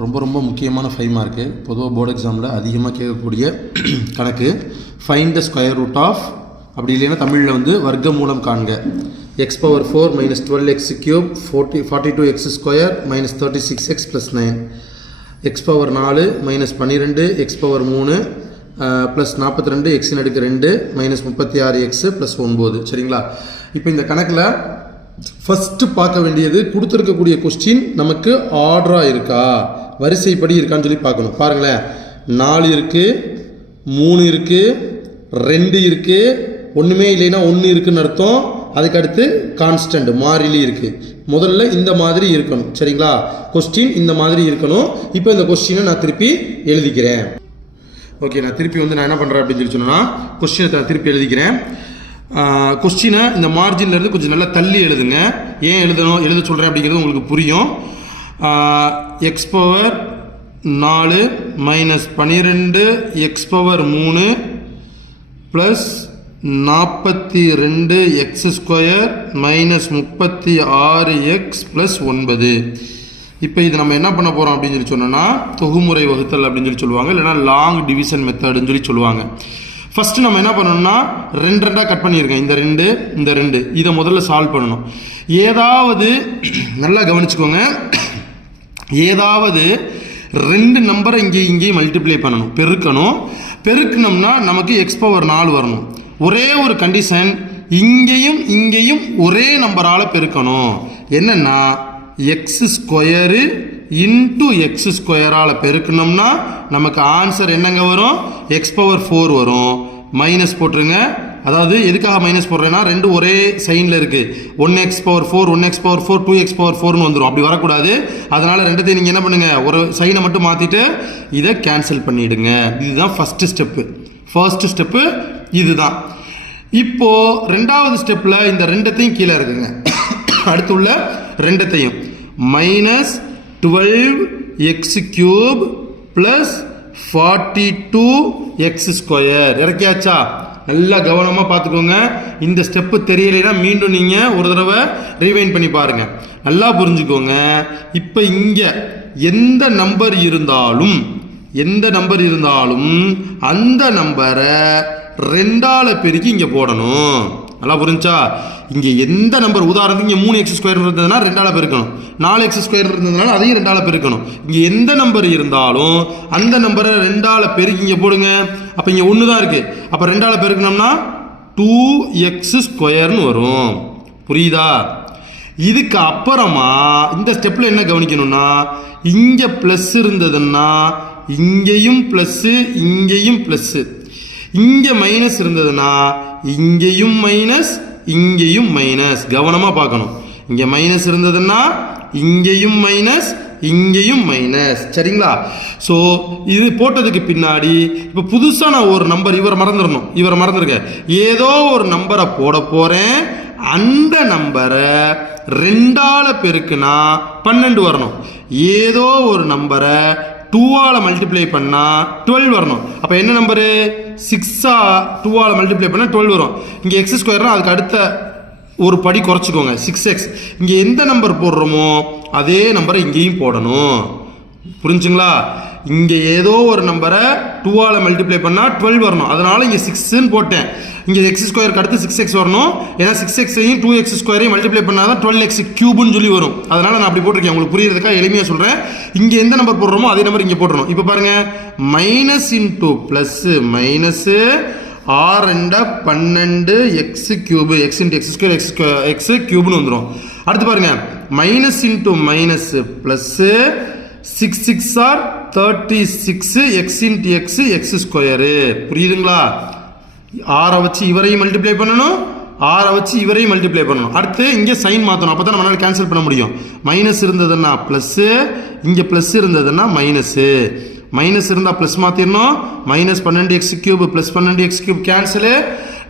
ரொம்ப ரொம்ப முக்கியமான 5 மார்க்கு. பொதுவாக போர்டு எக்ஸாமில் அதிகமாக கேட்கக்கூடிய கணக்கு. Find the square root of, அப்படி இல்லைன்னா தமிழில் வந்து வர்க்க மூலம் காண்க. x⁴ minus 12x³ 42x² minus 36x + 9, x⁴ minus 12 x⁴ plus 42 x⁻2 மைனஸ் 36x + 9. சரிங்களா? இப்போ இந்த கணக்கில் ஃபஸ்ட்டு பார்க்க வேண்டியது கொடுத்துருக்கக்கூடிய கொஸ்டின் நமக்கு ஆர்டராக இருக்கா, வரிசைப்படி இருக்கான்னு சொல்லி பார்க்கணும். பாருங்களேன், 4 இருக்குது, 3 இருக்குது, 2 இருக்குது, ஒன்றுமே இல்லைன்னா 1 இருக்குன்னு அர்த்தம். அதுக்கடுத்து கான்ஸ்டன்ட் மாறிலி இருக்குது. முதல்ல இந்த மாதிரி இருக்கணும். சரிங்களா? கொஸ்டின் இந்த மாதிரி இருக்கணும். இப்போ இந்த கொஸ்டினை நான் திருப்பி எழுதிக்கிறேன். ஓகே, நான் திருப்பி வந்து நான் என்ன பண்ணுறேன் அப்படின்னு சொல்லி சொன்னால், கொஸ்டினை நான் திருப்பி எழுதிக்கிறேன். கொஸ்டினை இந்த மார்ஜின்லேருந்து கொஞ்சம் நல்லா தள்ளி எழுதுங்க. ஏன் எழுத சொல்கிறேன் அப்படிங்கிறது உங்களுக்கு புரியும். x⁴ minus 12 x⁻3 plus 42 x² minus 36x + 9. இப்போ இது நம்ம என்ன பண்ண போகிறோம் அப்படின்னு சொல்லி சொன்னோன்னா, தொகுமுறை வகுத்தல் அப்படின்னு சொல்லி சொல்லுவாங்க, இல்லைனா லாங் டிவிஷன் மெத்தடுன்னு சொல்லி சொல்லுவாங்க. ஃபஸ்ட்டு நம்ம என்ன பண்ணணும்னா, 2 2 கட் பண்ணியிருக்கேன். இந்த 2 இந்த 2 இதை முதல்ல சால்வ் பண்ணணும். ஏதாவது நல்லா கவனிச்சுக்கோங்க, ஏதாவது 2 நம்பரை இங்கேயும் மல்டிப்ளை பண்ணணும், பெருக்கணும். பெருக்கணும்னா நமக்கு x⁴ வரணும். ஒரே ஒரு கண்டிஷன், இங்கேயும் ஒரே நம்பரால் பெருக்கணும். என்னென்னா x² இன்ட்டு x² பெருக்கணும்னா நமக்கு ஆன்சர் என்னங்க வரும்? x⁴ வரும். மைனஸ் போட்டுருங்க. அதாவது எதுக்காக மைனஸ் போடுறேன்னா, 2 ஒரே சைனில் இருக்குது. 1x⁴ 1x⁴ 2x⁴ வந்துடும். அப்படி வரக்கூடாது. அதனால் ரெண்டுத்தையும் நீங்கள் என்ன பண்ணுங்கள், ஒரு சைனை மட்டும் மாற்றிட்டு இதை கேன்சல் பண்ணிவிடுங்க. இதுதான் ஃபஸ்ட்டு ஸ்டெப்பு. இதுதான். இப்போது ரெண்டாவது ஸ்டெப்பில் இந்த 2த்தையும் கீழே இருக்குங்க. அடுத்து உள்ள 2த்தையும் மைனஸ் 12x³ ப்ளஸ் 42x² இறக்கியாச்சா? நல்லா கவனமாக பார்த்துக்கோங்க. இந்த ஸ்டெப்பு தெரியலைன்னா மீண்டும் நீங்கள் ஒரு தடவை ரீவைண்ட் பண்ணி பாருங்கள். நல்லா புரிஞ்சுக்கோங்க. இப்போ இங்கே எந்த நம்பர் இருந்தாலும் அந்த நம்பரை 2ஆல் பெருக்கி இங்கே போடணும். நல்லா புரிஞ்சா? இங்கே எந்த நம்பர், உதாரணத்துக்கு இங்கே 3x² இருந்ததுன்னா 2ஆல் பெருக்கணும். 4x² இருந்ததுனால அதையும் 2ஆல் பெருக்கணும். இங்கே எந்த நம்பர் இருந்தாலும் அந்த நம்பரை 2ஆல் பெருக்கி இங்கே போடுங்க. அப்போ இங்கே 1 தான் இருக்குது. அப்போ 2ஆல் பெருக்கணும்னா 2x² வரும். புரியுதா? இதுக்கு அப்புறமா இந்த ஸ்டெப்பில் என்ன கவனிக்கணும்னா, இங்கே ப்ளஸ் இருந்ததுன்னா இங்கேயும் ப்ளஸ்ஸு, இங்கேயும் ப்ளஸ்ஸு. இங்கே மைனஸ் இருந்ததுன்னா இங்கேயும் மைனஸ். கவனமாக பார்க்கணும். இங்கே மைனஸ் இருந்ததுன்னா இங்கேயும் மைனஸ். சரிங்களா? ஸோ இது போட்டதுக்கு பின்னாடி இப்போ புதுசாக நான் ஒரு நம்பர், இவரை மறந்துருக்கேன். ஏதோ ஒரு நம்பரை போட போகிறேன். அந்த நம்பரை 2ஆல் பெருக்குனா 12 வரணும். ஏதோ ஒரு நம்பரை 2ஆல் மல்டிப்ளை பண்ணால் 12 வரணும். அப்போ என்ன நம்பரு? 6 2ஆல் மல்டிப்ளை பண்ணால் 12 வரும். இங்கே x² அதுக்கு அடுத்த ஒரு படி குறைச்சிக்கோங்க, 6x. இங்கே எந்த நம்பர் போடுறோமோ அதே நம்பரை இங்கேயும் போடணும். புரிஞ்சுங்களா? இங்கே ஏதோ ஒரு நம்பரை 2ஆல் மல்டிப்ளை பண்ணால் 12 வரணும். அதனால் இங்கே 6ன்னு போட்டேன். இங்கே x² அடுத்து 6x வரணும். ஏன்னா 6x-ஐயும் 2x² மல்டிப்ளை பண்ணால் தான் 12x³ சொல்லி வரும். அதனால் நான் அப்படி போட்டிருக்கேன். உங்களுக்கு புரியுறதுக்காக எளிமையாக சொல்கிறேன். இங்கே எந்த நம்பர் போடுறோமோ அதே நம்பர் இங்கே போட்டுறணும். இப்போ பாருங்கள், minus into plus minus 6 12 x³ x × x² வந்துடும். அடுத்து பாருங்கள், minus into minus plus 6 6 36 x × x² புரியுதுங்களா? 6 வச்சு இவரையும் மல்டிப்ளை பண்ணணும், 6 வச்சு இவரையும் மல்டிப்ளை பண்ணணும். அடுத்து இங்கே சைன் மாற்றணும். அப்போ தான் நம்மளால் கேன்சல் பண்ண முடியும். மைனஸ் இருந்ததுன்னா ப்ளஸ்ஸு, இங்கே ப்ளஸ் இருந்ததுன்னா மைனஸு. மைனஸ் இருந்தால் ப்ளஸ் மாற்றிடணும். Minus 12x³ plus 12x³ cancel.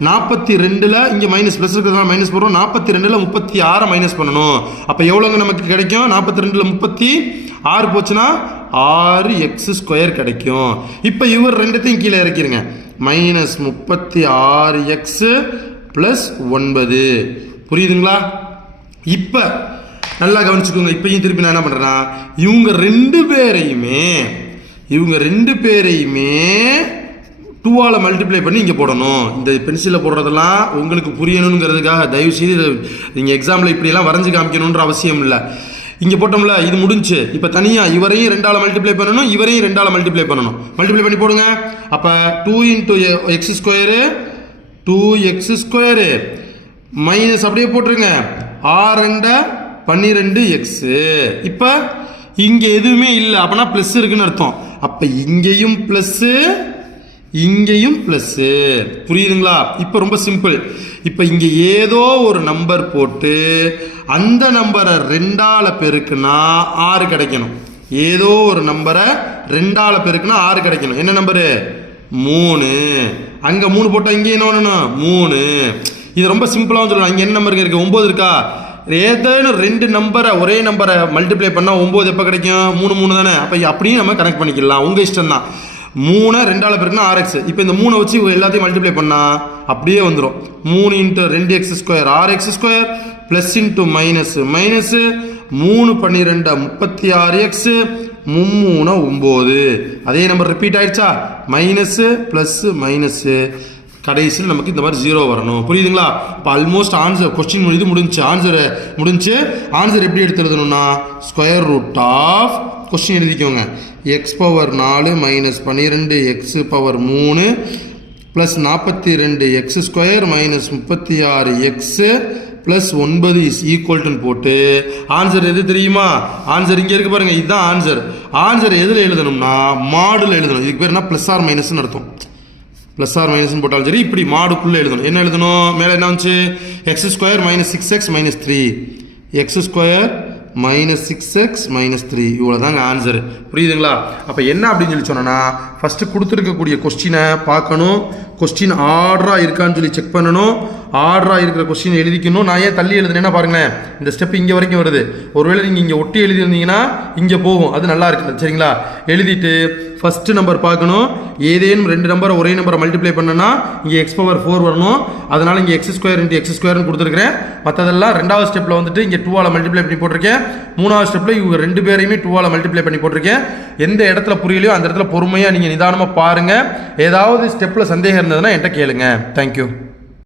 42ல் இங்கே மைனஸ் ப்ளஸ் இருக்கிறதுனால மைனஸ் போடுறோம். 42ல் 36 மைனஸ் பண்ணணும். அப்போ எவ்வளோங்க நமக்கு கிடைக்கும்? 42ல் 36 போச்சுன்னா 6x² கிடைக்கும். இப்போ இவர் 2த்தையும் கீழே இறக்கிடுங்க. Minus 36x + 9. புரியுதுங்களா? இப்போ நல்லா கவனிச்சுக்கோங்க. இப்பயும் திருப்பி நான் என்ன பண்ணுறேன்னா இவங்க ரெண்டு பேரையுமே 2ஆல் மல்டிப்ளை பண்ணி இங்கே போடணும். இந்த பென்சிலில் போடுறதெல்லாம் உங்களுக்கு புரியணுங்கிறதுக்காக தயவு செய்து நீங்கள் எக்ஸாம்பிள் இப்படியெல்லாம் வரைஞ்சி காமிக்கணுன்ற அவசியம் இல்லை. இங்கே போட்டோம்ல, இது முடிஞ்சு. இப்போ தனியாக இவரையும் 2ஆல் மல்டிப்ளை பண்ணணும், இவரையும் 2ஆல் மல்டிப்ளை பண்ணணும். மல்டிப்ளை பண்ணி போடுங்க. அப்போ 2 × x², 2x² மைனஸ் அப்படியே போட்டுருங்க 6 × 12x. இப்போ இங்கே எதுவுமே இல்லை, அப்போனா ப்ளஸ் இருக்குன்னு அர்த்தம். அப்போ இங்கேயும் ப்ளஸ்ஸு, இங்கேயும் ப்ளஸ்ஸு. புரியுதுங்களா? இப்போ ரொம்ப சிம்பிள். இப்போ இங்கே ஏதோ ஒரு நம்பர் போட்டு அந்த நம்பரை 2ஆல் பெருக்குனா 6 கிடைக்கணும். ஏதோ ஒரு நம்பரை 2ஆல் பெருக்குனா 6 கிடைக்கணும். என்ன நம்பரு? 3. அங்கே 3 போட்டால் இங்கே என்ன பண்ணணும்? 3. இது ரொம்ப சிம்பிளாக சொல்லலாம். இங்கே என்ன நம்பருக்கு இருக்குது? 9 இருக்கா? ஏதேனும் 2 நம்பரை ஒரே நம்பரை மல்டிப்ளை பண்ணால் 9 எப்போ கிடைக்கும்? 3 3 தானே. அப்போ அப்படியும் நம்ம கனெக்ட் பண்ணிக்கலாம், உங்கள் இஷ்டம் தான். 3 2ஆல் பெருக்குனா 6x. இப்போ இந்த 3 வச்சு எல்லாத்தையும் மல்டிப்ளை பண்ணால் அப்படியே வந்துடும். 3 × 2x² 6x² plus into minus 3 12 36x 3 9. அதே நம்பர் ரிப்பீட் ஆயிடுச்சா? மைனஸு ப்ளஸ்ஸு மைனஸு, கடைசியில் நமக்கு இந்த மாதிரி 0 வரணும். புரியுதுங்களா? இப்போ ஆல்மோஸ்ட் ஆன்சர் கொஸ்டின் இது முடிஞ்சு. ஆன்சர் எப்படி எடுத்து எழுதணும்னா √, கொஸ்டின் எழுதிக்கோங்க. x⁴ minus 12 x⁴ plus 42 x² minus 36x plus 9 is ஈக்குவல்ட்டுன்னு போட்டு ஆன்சர் எது தெரியுமா? ஆன்சர் இங்கே இருக்கு பாருங்கள், இதுதான் ஆன்சர். ஆன்சர் எதில் எழுதணும்னா மாடுல எழுதணும். இதுக்கு பேர் என்ன? ப்ளஸ் ஆர் மைனஸ்ன்னு அர்த்தம். ப்ளஸ் ஆர் மைனஸ்ன்னு போட்டாலும் சரி, இப்படி மாடுக்குள்ளே எழுதணும். என்ன எழுதணும்? மேலே என்ன வந்துச்சு? x² minus 6x minus 3, x² minus 6x minus 3. இவ்வளோ தாங்க ஆன்சரு. புரியுதுங்களா? அப்போ என்ன அப்படின்னு சொல்லி சொன்னோன்னா, ஃபஸ்ட்டு கொடுத்துருக்கக்கூடிய கொஸ்டினை பார்க்கணும், கொஸ்டின் ஆர்டராக இருக்கான்னு சொல்லி செக் பண்ணணும். ஆர்டராக இருக்கிற கொஸ்டின் எழுதிக்கணும். நான் ஏன் தள்ளி எழுதுனேன்னா பாருங்களேன், இந்த ஸ்டெப் இங்கே வரைக்கும் வருது. ஒருவேளை நீங்கள் இங்கே ஒட்டி எழுதியிருந்தீங்கன்னா இங்கே போகும், அது நல்லா இருக்குது. சரிங்களா? எழுதிட்டு ஃபஸ்ட்டு நம்பர் பார்க்கணும். ஏதேனும் 2 நம்பரை ஒரே நம்பரை மல்டிப்ளை பண்ணனா இங்கே x⁴ வரணும். அதனால் இங்கே x² × x² கொடுத்துருக்கிறேன். மற்றதெல்லாம் 2வது ஸ்டெப்பில் வந்துட்டு இங்கே 2ஆல் மல்டிப்ளை பண்ணி போட்டிருக்கேன். 3வது ஸ்டெப்பில் இவங்க 2 பேரையுமே 2ஆல் மல்டிப்ளை பண்ணி போட்டிருக்கேன். எந்த இடத்துல புரியலையோ அந்த இடத்துல பொறுமையாக நீங்கள் நிதானமாக பாருங்கள். ஏதாவது ஸ்டெப்பில் சந்தேகம் இருந்ததுன்னா என்கிட்ட கேளுங்க. தேங்க்யூ.